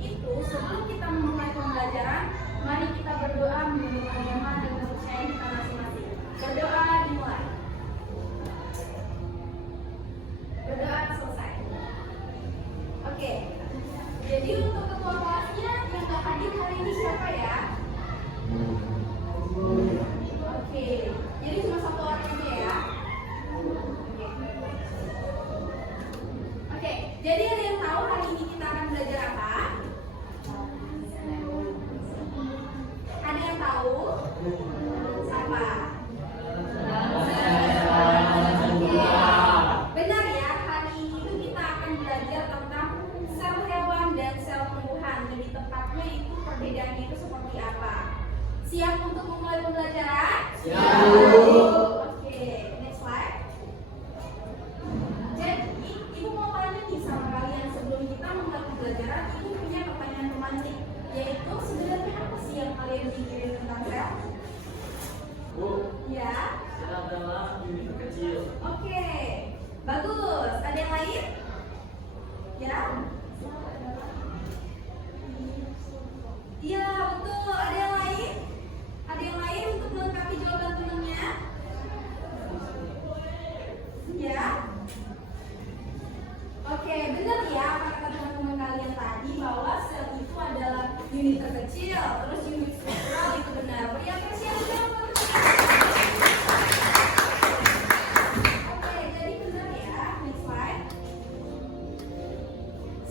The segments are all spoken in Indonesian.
itu, sebelum kita memulai pembelajaran, mari kita berdoa menurut agama dan kepercayaan kita masing-masing. Berdoa dimulai. Berdoa selesai. Oke. Jadi untuk ketua kelasnya yang gak hadir hari ini siapa ya? Oke. Jadi cuma satu orang aja ya. Oke. Jadi ada yang tahu hari ini kita akan belajar apa? Ada yang tahu? Apa? Benar ya, hari ini itu kita akan belajar tentang sel hewan dan sel tumbuhan. Lebih tepatnya itu perbedaannya itu seperti apa. Siap untuk memulai pembelajaran? Siap. Oke, next slide. Jadi, Ibu mau tanya nih sama kalian sebelum kita memulai pembelajaran, Ibu punya pertanyaan romantik, yaitu sebenarnya apa sih yang kalian pikirin tentang sel? Ya. Sel adalah unit kecil. Oke, bagus. Ada yang lain? Ya. Iya, betul. Ada yang lain? Ada yang lain untuk melengkapi jawaban temannya? Ya. Oke, benar ya apa kata teman-teman kalian tadi bahwa sel itu adalah unit terkecil, terus unit struktural itu benar. Beri apresiasi dong. Oke, jadi benar ya. Next slide.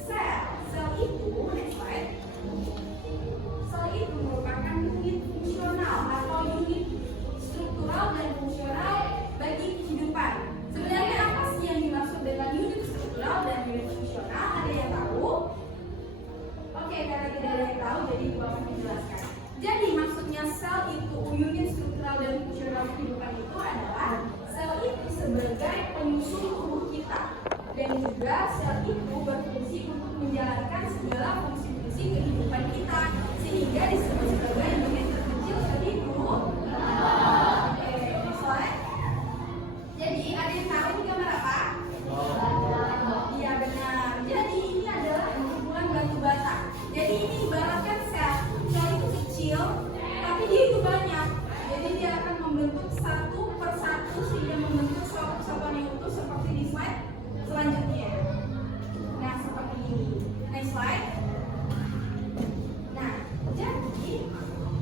Sel itu, next slide. Sel itu merupakan unit fungsional atau unit struktural dan fungsional bagi kehidupan. Sebenarnya apa sih yang dimaksud dengan unit struktural dan unit fungsional? Ada yang tahu? Oke, karena tidak ada yang tahu, jadi Ibu akan menjelaskan. Jadi maksudnya sel itu unit struktural dan fungsional kehidupan itu adalah sel itu sebagai penyusun tubuh kita, dan juga sel itu berfungsi untuk menjalankan segala fungsi-fungsi kehidupan kita, sehingga disebut sebagai unit terkecil kehidupan. Oke, next slide. Jadi ada yang tahu ini gambar apa? Iya benar. Jadi ini adalah kumpulan batu bata. Jadi ini ibaratkan sel itu kecil, tapi dia itu banyak. Jadi dia akan membentuk satu per satu sehingga membentuk suatu kesatuan yang utuh seperti di slide selanjutnya. Nah seperti ini. Next slide. Nah jadi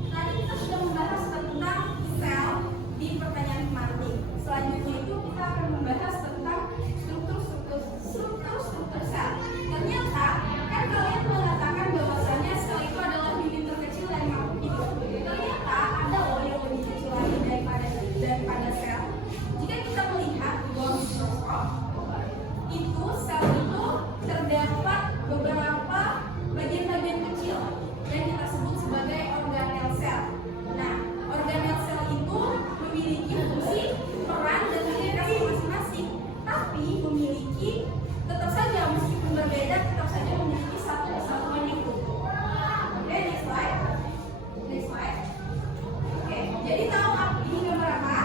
tadi kita sudah membahas tentang sel di pertanyaan tematik. Selanjutnya itu kita akan membahas tentang struktur sel. Ternyata kan kalian mengatakan bahwasanya sel itu adalah unit terkecil dari makhluk hidup. Ternyata ada loh yang lebih kecil lagi daripada sel. Jika kita melihat di bawah mikroskop, itu sel itu terdapat beberapa bagian-bagian kecil yang kita sebut sebagai organel sel. Nah, organel sel itu memiliki fungsi, peran, dan aplikasi masing-masing, tapi memiliki tetap saja meskipun berbeda, tetap saja memiliki satu kesatuan yang utuh. Oke, next slide. Next slide. Oke, jadi tahu ini gambar apa?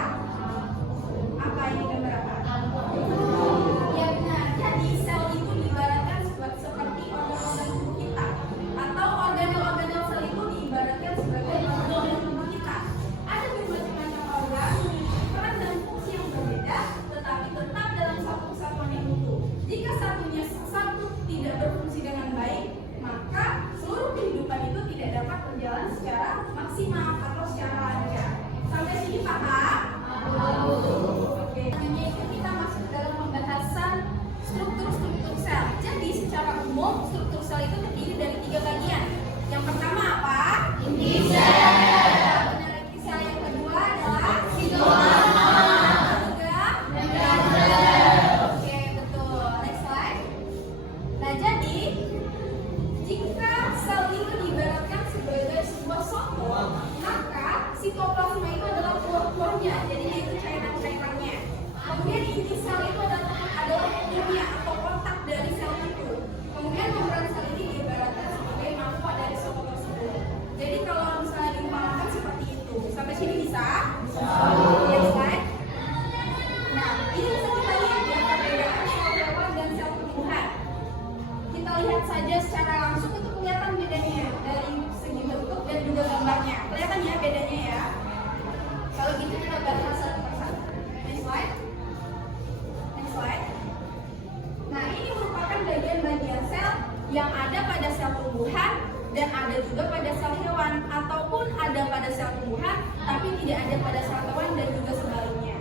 yang ada pada sel tumbuhan dan ada juga pada sel hewan, ataupun ada pada sel tumbuhan tapi tidak ada pada sel hewan dan juga sebaliknya.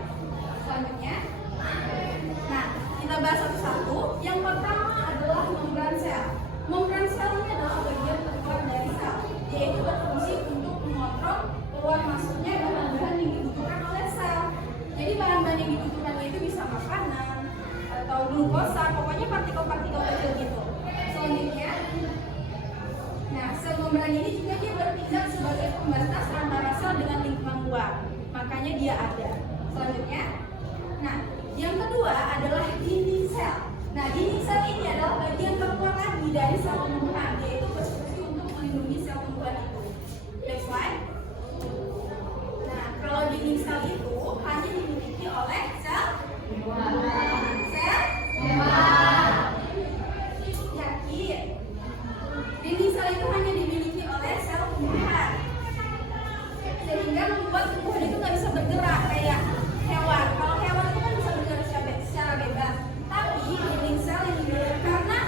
Selanjutnya, nah kita bahas satu-satu. Yang pertama adalah membran sel. Membran sel ini adalah bagian terluar dari sel, yaitu berfungsi untuk mengontrol keluar masuknya bahan-bahan yang dibutuhkan oleh sel. Jadi bahan-bahan yang dibutuhkan itu bisa makanan atau glukosa, pokoknya partikel-partikel kecil gitu. Selanjutnya, nah sel membran ini juga dia bertindak sebagai pembatas antara sel dengan lingkungan luar, makanya dia ada. Selanjutnya, nah yang kedua adalah dinding sel. Nah dinding sel ini adalah bagian terluar lagi dari sel tumbuhan, yaitu berfungsi untuk melindungi sel tumbuhan itu. Next slide. Nah kalau dinding sel itu hanya dimiliki oleh sel yakin. Dinding sel itu hanya dimiliki oleh sel tumbuhan, sehingga membuat tumbuhan itu nggak bisa bergerak kayak hewan. Kalau hewan itu kan bisa bergerak secara bebas, tapi dinding sel yang dimiliki karena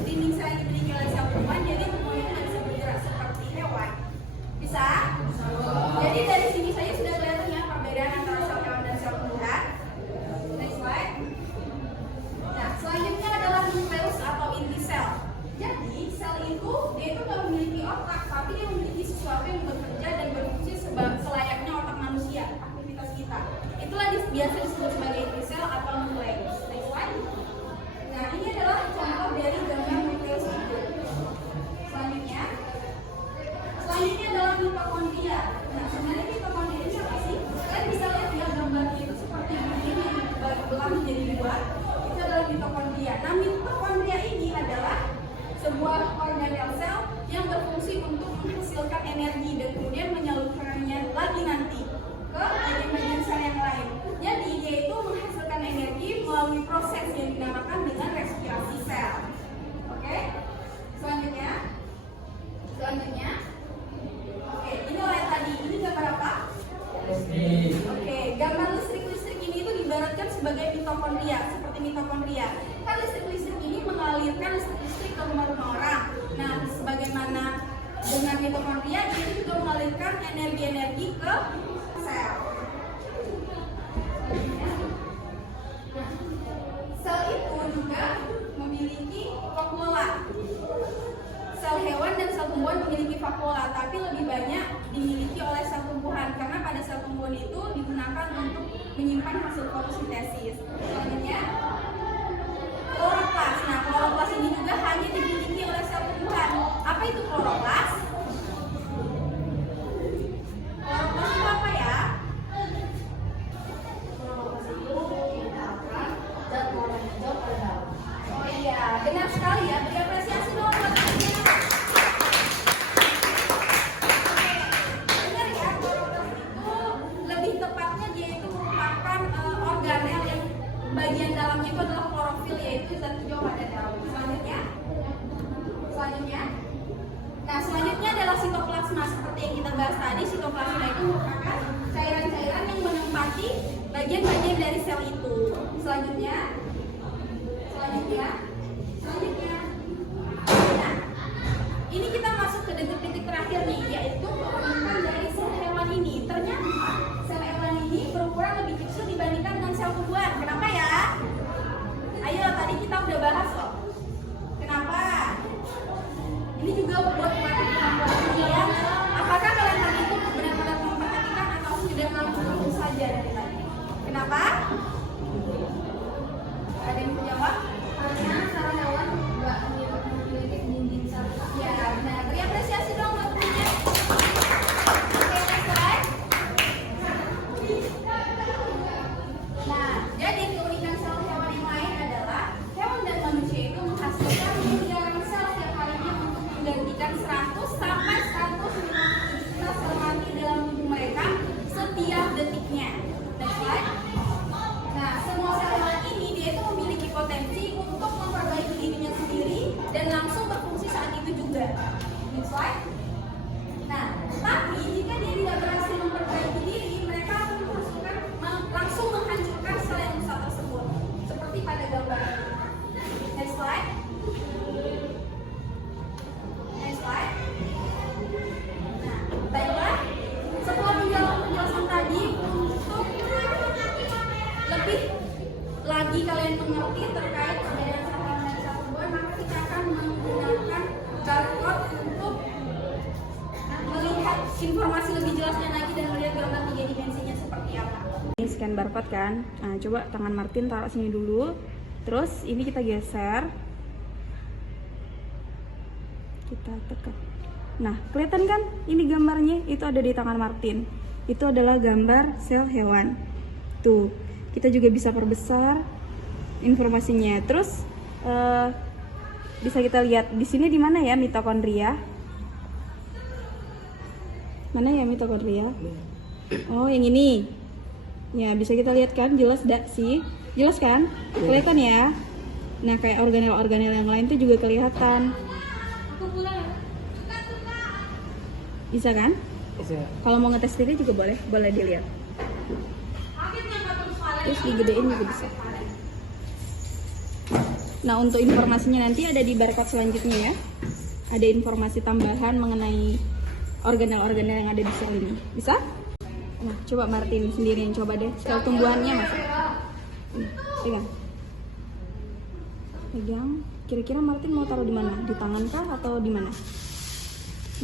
dinding sel yang dimiliki oleh sel tumbuhan, jadi tumbuhan itu nggak bisa bergerak seperti hewan. Bisa? Jadi dari sini saya sudah kelihatan ya perbedaan antara sel hewan dan sel tumbuhan. Next slide. Nah selanjutnya adalah nukleus atau inti sel. Jadi sel itu dia itu nggak memiliki otak, tapi dia memiliki sesuatu yang bekerja dan berfungsi selayaknya otak manusia, aktivitas kita. Itulah biasa disebut sebagai inti sel atau nukleus. Next slide. Nah ini adalah contoh dari gambar nukleus itu. Selanjutnya adalah mitokondria. Nah sebenarnya mitokondria ini apa sih? Kalian bisa lihat ya gambarnya itu seperti begini, belah menjadi dua. Itu adalah mitokondria. Nah mitokondria ini adalah sebuah organel sel yang berfungsi untuk menghasilkan energi dan kemudian menyalurkannya lagi nanti ke bagian-bagian sel yang lain. Jadi dia itu menghasilkan energi melalui proses yang dinamakan dengan respirasi sel. Oke? Selanjutnya, oke, ini oleh tadi. Ini gambar apa? Oke, gambar listrik ini itu diibaratkan sebagai mitokondria, seperti mitokondria. Kan listrik ini mengalirkan listrik ke rumah-rumah orang. Nah, sebagaimana dengan mitokondria, dia itu juga mengalirkan energi-energi ke sel. Sel itu juga memiliki vakuola. Sel hewan dan sel tumbuhan memiliki vakuola, tapi lebih banyak dimiliki oleh sel tumbuhan karena pada sel tumbuhan itu digunakan untuk menyimpan hasil fotosintesis. Selanjutnya, kloroplas. Nah, kloroplas ini juga hanya dimiliki oleh sel tumbuhan. Apa itu kloroplas? Kloroplas itu apa ya? Kloroplas itu menyimpan zat warna hijau pada daun. Oh iya, benar sekali ya. Beri apresiasi dong buat kalian. Benar ya, kloroplas itu lebih tepatnya dia itu merupakan organel yang bagian dalamnya itu adalah klorofil, yaitu zat hijau pada daun. Selanjutnya adalah sitoplasma. Seperti yang kita bahas tadi, sitoplasma itu merupakan cairan-cairan yang menempati bagian-bagian dari sel itu. Selanjutnya. Nah, ini kita masuk ke detik-detik terakhir nih, yaitu pembentukan dari sel hewan ini. Ternyata sel hewan ini berukuran lebih kecil dibandingkan dengan sel tumbuhan. Kenapa ya? Ayo, tadi kita udah bahas loh. Kenapa? Ini juga buat kalian. Apakah kalian tadi itu benar-benar memperhatikan atau sudah langsung saja dari tadi? Kenapa? Ada yang menjawab? Karena sel hewan nggak memiliki dinding sel. Ya, benar. Beri apresiasi dong buat temennya. Oke, next slide. Nah, jadi keunikan sel hewan yang lain adalah hewan dan manusia itu menghasilkan miliaran sel setiap harinya untuk menggantikan 100 sampai 150 juta sel mati dalam tubuh mereka setiap detiknya. Next slide. bagi kalian mengerti terkait perbedaan sel hewan dan sel tumbuhan, maka kita akan menggunakan barcode untuk melihat informasi lebih jelasnya lagi dan melihat gambar 3 dimensinya seperti apa. Ini scan barcode kan. Nah, coba tangan Martin taruh sini dulu. Terus ini kita geser. Kita tekan. Nah, kelihatan kan? Ini gambarnya itu ada di tangan Martin. Itu adalah gambar sel hewan. Tuh, kita juga bisa perbesar informasinya. Terus bisa kita lihat di sini di mana ya mitokondria? Mana ya mitokondria? Oh, yang ini. Ya, bisa kita lihat kan? Jelas enggak sih? Jelas kan? Kelihatan ya? Nah, kayak organel-organel yang lain tuh juga kelihatan. Bisa kan? Bisa. Kalau mau ngetes diri juga boleh, boleh dilihat. Terus digedein juga bisa. Nah, untuk informasinya nanti ada di barcode selanjutnya ya. Ada informasi tambahan mengenai organel-organel yang ada di sel ini. Bisa? Nah, coba Martin sendiri yang coba deh. Sel tumbuhannya masuk. Pegang. Pegang. Kira-kira Martin mau taruh di mana? Di tangan kah atau di mana?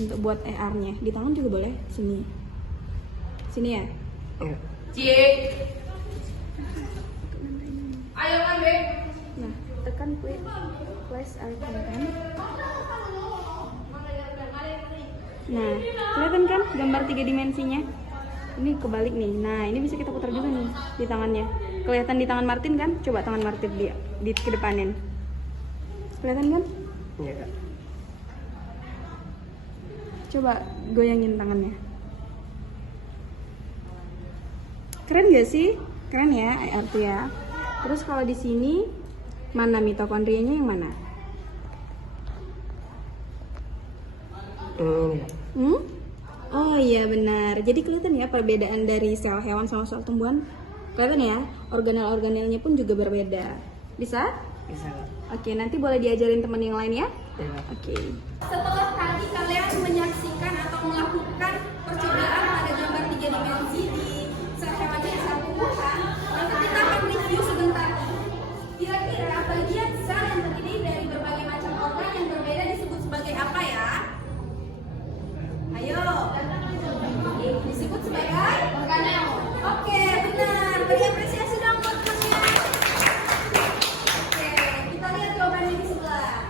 Untuk buat ER-nya. Di tangan juga boleh. Sini. Sini ya? Iya. Cik. Ayo kan, Beb. Nah, tekan place icon kan. Nah, kelihatan kan gambar 3 dimensinya? Ini kebalik nih. Nah, ini bisa kita putar juga nih di tangannya. Kelihatan di tangan Martin kan? Coba tangan Martin di kedepanin. Kelihatan kan? Iya, Kak. Coba goyangin tangannya. Keren gak sih? Keren ya, ERT ya. Terus kalau di sini mana mitokondrianya yang mana? Hmm? Oh iya benar. Jadi kelihatan ya perbedaan dari sel hewan sama sel tumbuhan. Kelihatan ya, organel-organelnya pun juga berbeda. Bisa? Bisa, Kak. Oke, nanti boleh diajarin teman yang lain ya? Iya, Kak. Oke. Setelah tadi kalian menyaksikan atau melakukan percobaan pada gambar 3 dimensi di sel hewan dan sel tumbuhan, maka kita akan review sebentar. Kira-kira bagian sel yang terdiri dari berbagai macam organ yang berbeda disebut sebagai apa ya? Ayo. Disebut sebagai organel. Oke, benar. Beri apresiasi dong buat temannya. Oke, kita lihat jawabannya di sebelah.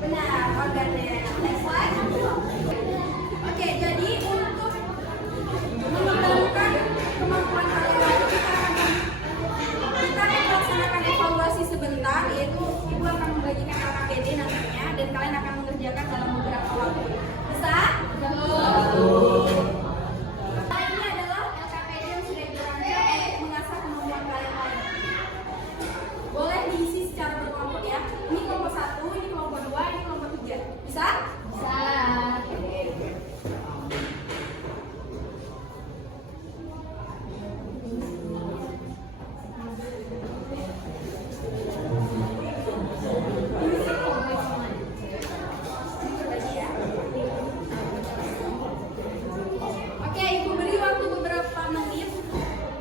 Benar, organel. Next slide. Oke, jadi untuk mengembangkan kemampuan kalian, kita akan melaksanakan evaluasi sebentar, yaitu Ibu akan membagikan LKPD nantinya dan kalian akan mengerjakan dalam beberapa waktu. Bisa? Ini adalah LKPD yang sudah dirancang untuk mengasah kemampuan kalian lain. Boleh diisi secara berkelompok ya. Ini kelompok 1, ini kelompok 2, ini kelompok 3. Bisa? Bisa. Oke, Ibu beri waktu beberapa menit.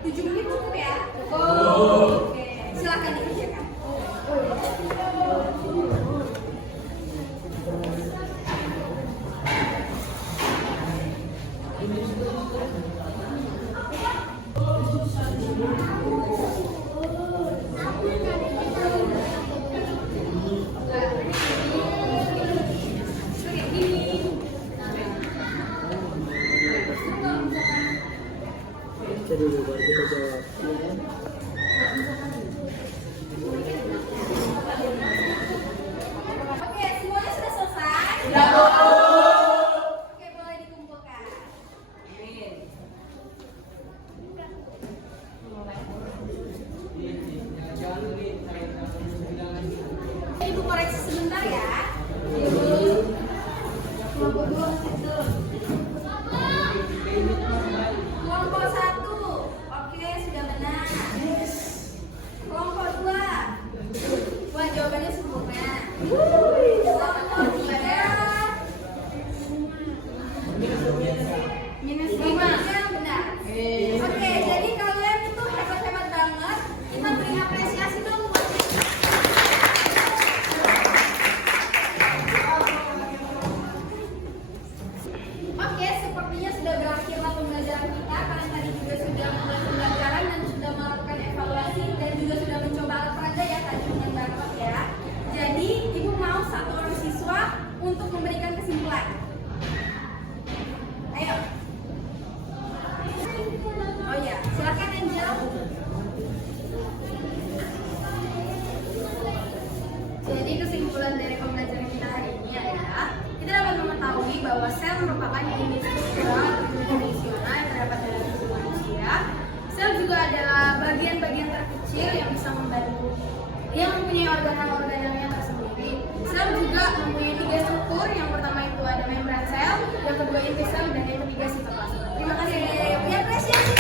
7 menit cukup ya? Oke, silakan dikerjakan. Jadi baru kita jawab. Oke, semuanya sudah selesai? Oke, boleh dikumpulkan. Ibu koreksi sebentar ya. Kelompok 2 masih turun. Kelompok 1, oke sudah benar. Kelompok 2, wah jawabannya sempurna. kecil yang bisa membantu, yang mempunyai organel-organelnya tersendiri. Sel juga mempunyai 3 struktur, yang pertama itu ada membran sel, yang kedua inti sel, dan yang ketiga sitoplasma. Terima kasih. Oke, apresiasi.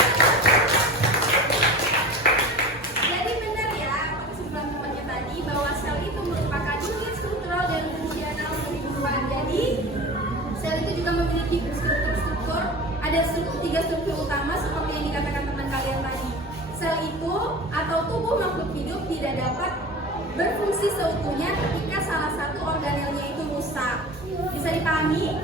Jadi benar ya, kesimpulan temannya tadi bahwa sel itu merupakan unit struktural dan fungsional kehidupan. Jadi sel itu juga memiliki struktur-struktur. Ada 3 struktur utama seperti yang dikatakan teman kalian tadi. Sel itu atau tubuh makhluk hidup tidak dapat berfungsi seutuhnya ketika salah satu organelnya itu rusak. Bisa dipahami?